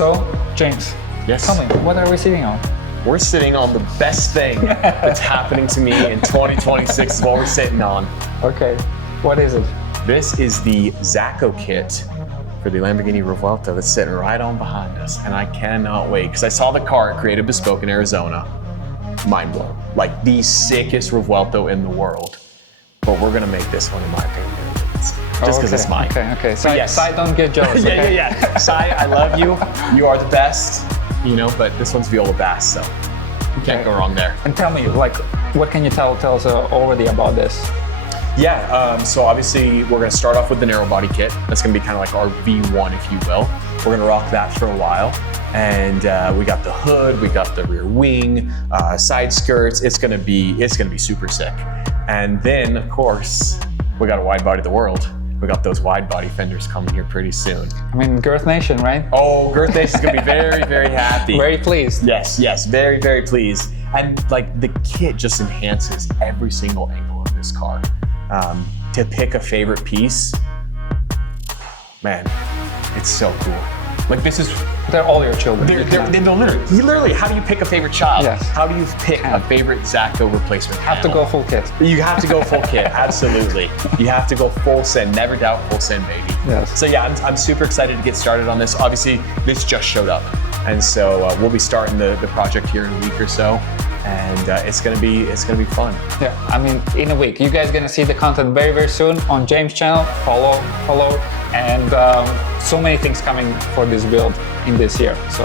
So, James, Yes. tell me, what are we sitting on? We're sitting on the best thing that's happening to me in 2026 is what we're sitting on. Okay, what is it? This is the Zacoe kit for the Lamborghini Revuelto that's sitting right on behind us. And I cannot wait, because I saw the car at Creative Bespoke in Arizona. Mind blown. Like the sickest Revuelto in the world. But we're gonna make this one, in my opinion. Just because it's mine. Okay. So yes. Sai, don't get jealous. Okay? yeah. Sai, I love you. You are the best. You know, but this one's Viola Bast, so you can't go wrong there. And tell me, like, what can you tell us already about this? Yeah, so obviously we're gonna start off with the narrow body kit. That's gonna be kind of like our V1, if you will. We're gonna rock that for a while. And we got the hood, we got the rear wing, side skirts. It's gonna be super sick. And then, of course, we got a wide body of the world. We got those wide body fenders coming here pretty soon. I mean, Girth Nation, right? Oh, Girth Nation's gonna be very, very happy. Very pleased. Yes, very, very pleased. And like the kit just enhances every single angle of this car. To pick a favorite piece, man, it's so cool. Like this is, They're all your children. literally, how do you pick a favorite child? Yes. How do you pick a favorite Zacoe replacement Have to panel? go full kit. You have to go full kit, absolutely. You have to go full send, never doubt full send, baby. Yes. So yeah, I'm super excited to get started on this. Obviously, this just showed up. And so we'll be starting the project here in a week or so. And it's gonna be fun. Yeah, I mean, in a week. You guys gonna see the content very, very soon on James' channel. Follow, and so many things coming for this build in this year. So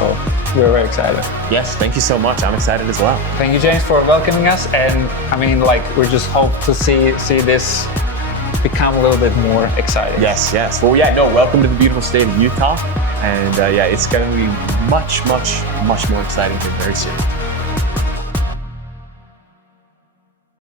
we're very excited. Yes, thank you so much. I'm excited as well. Thank you, James, for welcoming us. And I mean, like, we just hope to see this become a little bit more exciting. Yes. Well, yeah, no, welcome to the beautiful state of Utah. And yeah, it's gonna be much more exciting here very soon.